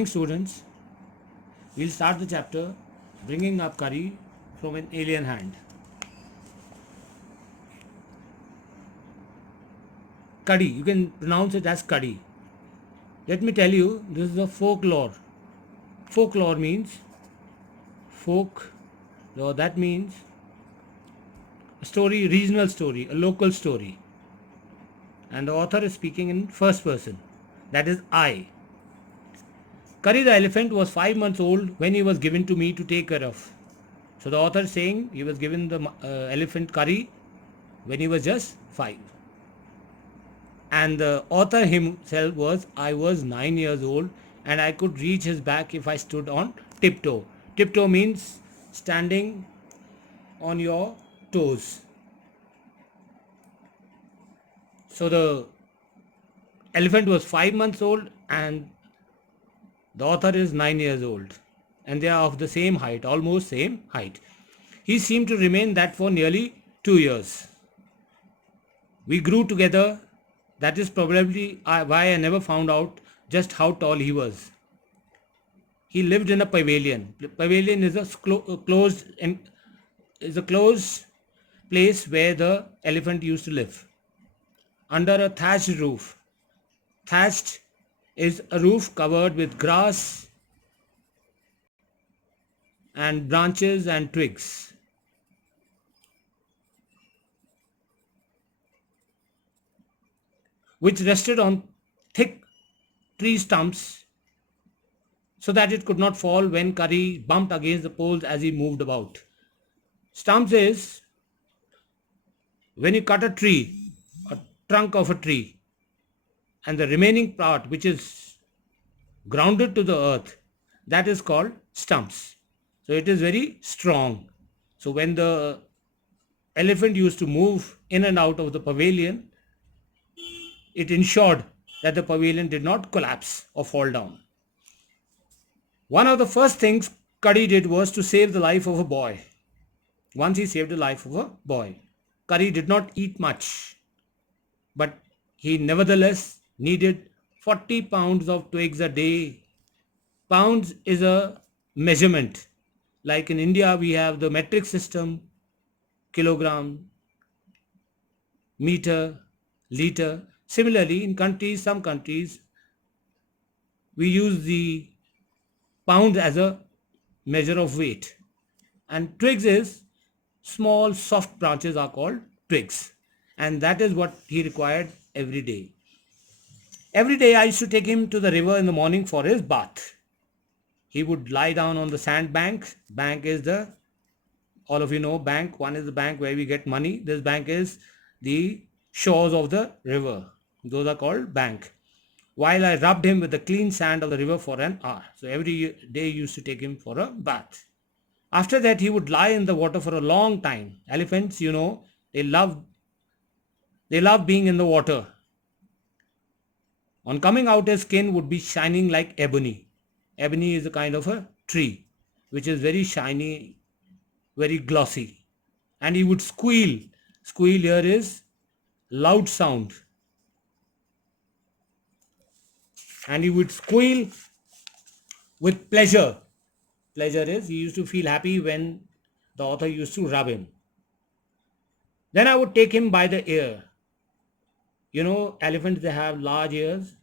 morning, students. We'll start the chapter bringing up curry from an alien hand. Curry, you can pronounce it as curry. Let me tell you, this is a folklore. Folklore means folk, that means a story, regional story, a local story. And the author is speaking in first person, that is I. Curry the elephant was 5 months old when he was given to me to take care of. So the author is saying he was given the elephant Curry when he was just 5. And the author himself I was 9 years old and I could reach his back if I stood on tiptoe. Tiptoe means standing on your toes. So the elephant was 5 months old and the author is 9 years old and they are of the same height, almost same height. He seemed to remain that for nearly 2 years. We grew together. That is probably why I never found out just how tall he was. He lived in a pavilion. Pavilion is a closed place where the elephant used to live. Under a thatched roof. Thatched is a roof covered with grass and branches and twigs. Which rested on thick tree stumps so that it could not fall when Curry bumped against the poles as he moved about. Stumps is when you cut a tree, a trunk of a tree, and the remaining part which is grounded to the earth, that is called stumps. So it is very strong. So when the elephant used to move in and out of the pavilion, it ensured that the pavilion did not collapse or fall down. One of the first things Curry did was to save the life of a boy. Once he saved the life of a boy. Curry did not eat much, but he nevertheless needed 40 pounds of twigs a day. Pounds is a measurement. Like in India, we have the metric system, kilogram, meter, liter. Similarly, in some countries, we use the pound as a measure of weight. And twigs is small soft branches are called twigs. And that is what he required every day. Every day I used to take him to the river in the morning for his bath. He would lie down on the sand bank. Bank is all of you know bank. One is the bank where we get money. This bank is the shores of the river. Those are called bank. While I rubbed him with the clean sand of the river for an hour. So every day I used to take him for a bath. After that, he would lie in the water for a long time. Elephants, they love being in the water. On coming out, his skin would be shining like ebony. Ebony is a kind of a tree, which is very shiny, very glossy. And he would squeal. Squeal here is loud sound. And he would squeal with pleasure. Pleasure is he used to feel happy when the author used to rub him. Then I would take him by the ear. Elephants, they have large ears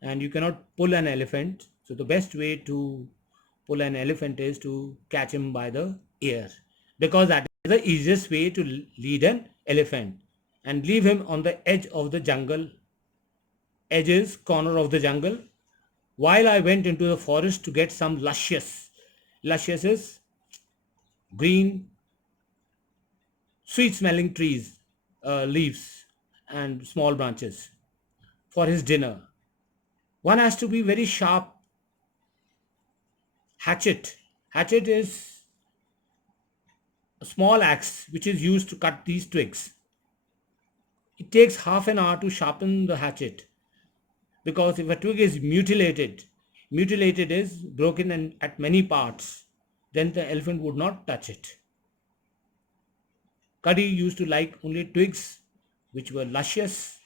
and you cannot pull an elephant. So the best way to pull an elephant is to catch him by the ear, because that is the easiest way to lead an elephant, and leave him on the edge of the jungle, corner of the jungle, while I went into the forest to get some luscious is green, sweet smelling trees, leaves and small branches for his dinner. One has to be very sharp. Hatchet is a small axe which is used to cut these twigs. It takes half an hour to sharpen the hatchet, because if a twig is mutilated is broken at many parts, then the elephant would not touch it. Curry used to like only twigs which were luscious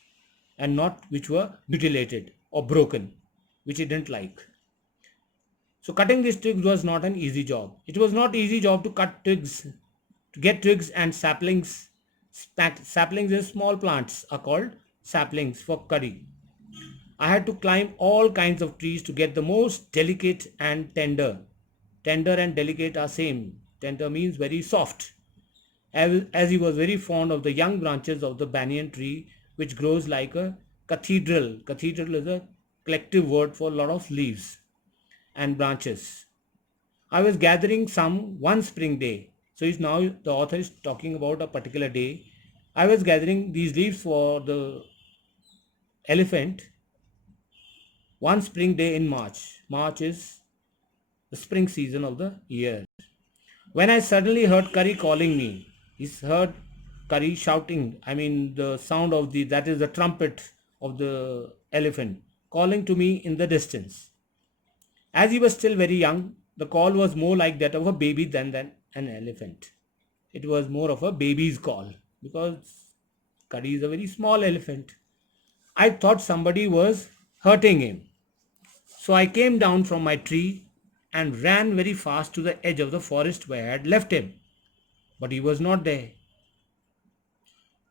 and not which were mutilated or broken, which he didn't like. So cutting these twigs was not an easy job. It was not easy job to cut twigs, to get twigs and saplings. Saplings is small plants are called saplings for curry. I had to climb all kinds of trees to get the most delicate and tender. Tender and delicate are same. Tender means very soft. As he was very fond of the young branches of the banyan tree, which grows like a cathedral. Cathedral is a collective word for a lot of leaves and branches. I was gathering some one spring day. So is now the author is talking about a particular day. I was gathering these leaves for the elephant one spring day in March. March is the spring season of the year. When I suddenly heard Curry calling me, he heard Curry shouting, I mean the sound of that is the trumpet of the elephant, calling to me in the distance. As he was still very young, the call was more like that of a baby than an elephant. It was more of a baby's call because Curry is a very small elephant. I thought somebody was hurting him. So I came down from my tree and ran very fast to the edge of the forest where I had left him. But he was not there.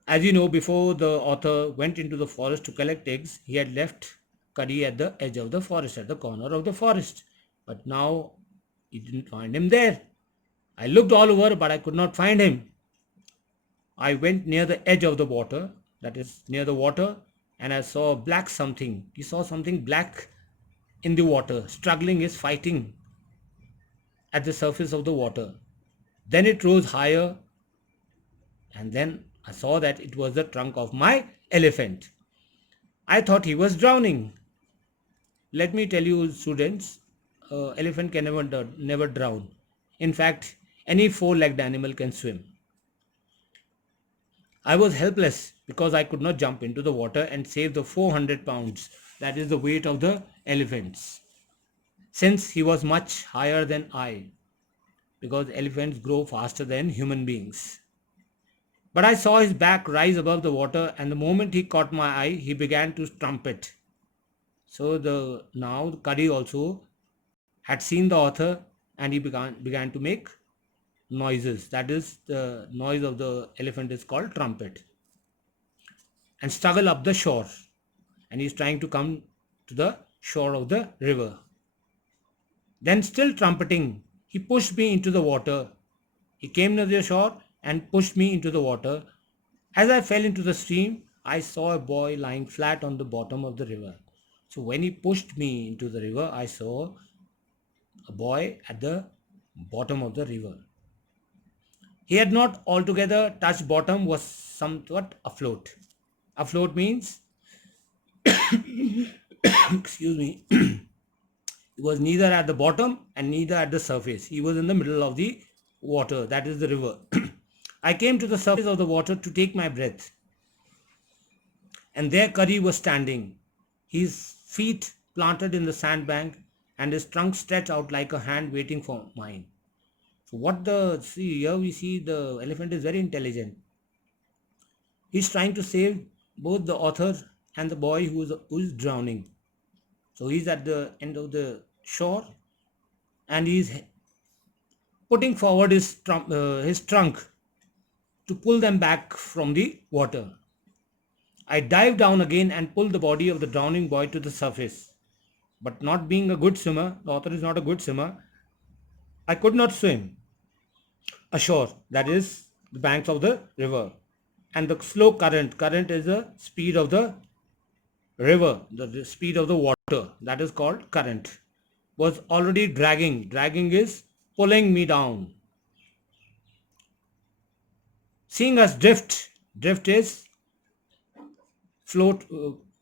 As you know, before the author went into the forest to collect eggs, he had left Cuddy at the edge of the forest, at the corner of the forest. But now he didn't find him there. I looked all over, but I could not find him. I went near the edge of the water, that is near the water, and I saw a black something. He saw something black in the water, struggling, is fighting at the surface of the water. Then it rose higher, and then I saw that it was the trunk of my elephant. I thought he was drowning. Let me tell you, students, elephant can never drown. In fact, any four-legged animal can swim. I was helpless because I could not jump into the water and save the 400 pounds, that is the weight of the elephants, since he was much higher than I, because elephants grow faster than human beings. But I saw his back rise above the water, and the moment he caught my eye, he began to trumpet. So the now Cuddy also had seen the author, and he began to make noises. That is, the noise of the elephant is called trumpet, and struggle up the shore. And he's trying to come to the shore of the river. Then, still trumpeting, he pushed me into the water. He came near the shore and pushed me into the water. As I fell into the stream, I saw a boy lying flat on the bottom of the river. So, when he pushed me into the river, I saw a boy at the bottom of the river. He had not altogether touched bottom, was somewhat afloat. Afloat means, excuse me, he was neither at the bottom and neither at the surface. He was in the middle of the water, that is the river. I came to the surface of the water to take my breath, and there Curry was standing, his feet planted in the sandbank and his trunk stretched out like a hand waiting for mine. So what the see here we see the elephant is very intelligent. He's trying to save both the author and the boy who is drowning. So he's at the end of the shore, and he's putting forward his trunk to pull them back from the water. I dived down again and pulled the body of the drowning boy to the surface. But not being a good swimmer, the author is not a good swimmer, I could not swim ashore, that is the banks of the river. And the slow current is the speed of the river, the speed of the water, that is called current, was already dragging. Dragging is pulling me down. Seeing us drift, drift is float,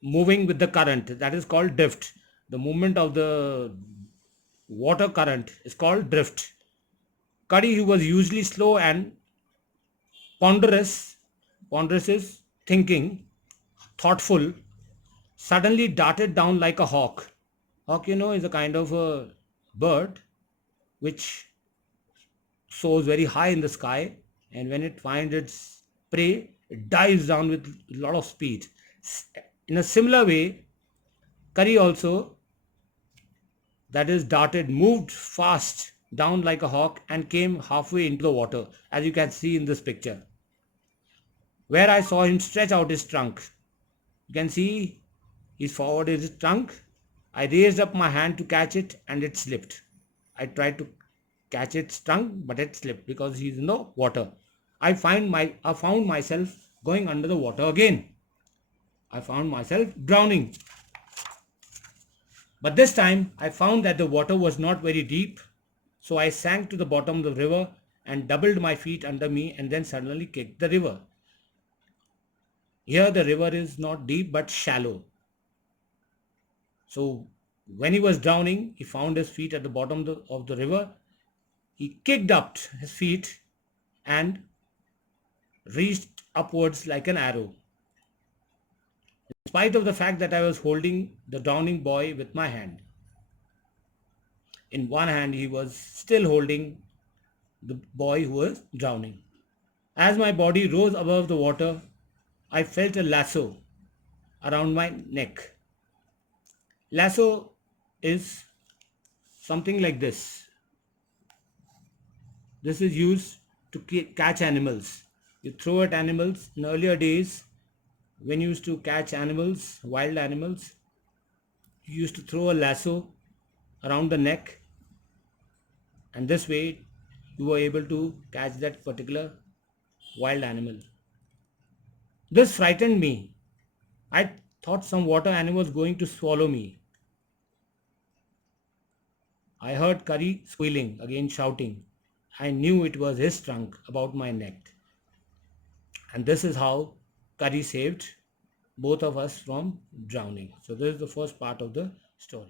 moving with the current, that is called drift. The movement of the water current is called drift. Cuddy, who was usually slow and ponderous, ponderous is thinking, thoughtful, suddenly darted down like a hawk. Hawk, is a kind of a bird which soars very high in the sky, and when it finds its prey, it dives down with a lot of speed. In a similar way, Curry also that is darted, moved fast down like a hawk and came halfway into the water, as you can see in this picture, where I saw him stretch out his trunk. You can see he forwarded his trunk. I raised up my hand to catch it and it slipped. I tried to catch its trunk, but it slipped because he's in the water. I found myself going under the water again. I found myself drowning. But this time I found that the water was not very deep. So I sank to the bottom of the river and doubled my feet under me and then suddenly kicked the river. Here the river is not deep but shallow. So when he was drowning, he found his feet at the bottom of the river. He kicked up his feet and reached upwards like an arrow. In spite of the fact that I was holding the drowning boy with my hand. In one hand, he was still holding the boy who was drowning. As my body rose above the water, I felt a lasso around my neck. Lasso is something like this. This is used to catch animals. You throw at animals. In earlier days, when you used to catch animals, wild animals, you used to throw a lasso around the neck, and this way you were able to catch that particular wild animal. This frightened me. I thought some water animal was going to swallow me. I heard Curry squealing, again shouting. I knew it was his trunk about my neck. And this is how Curry saved both of us from drowning. So this is the first part of the story.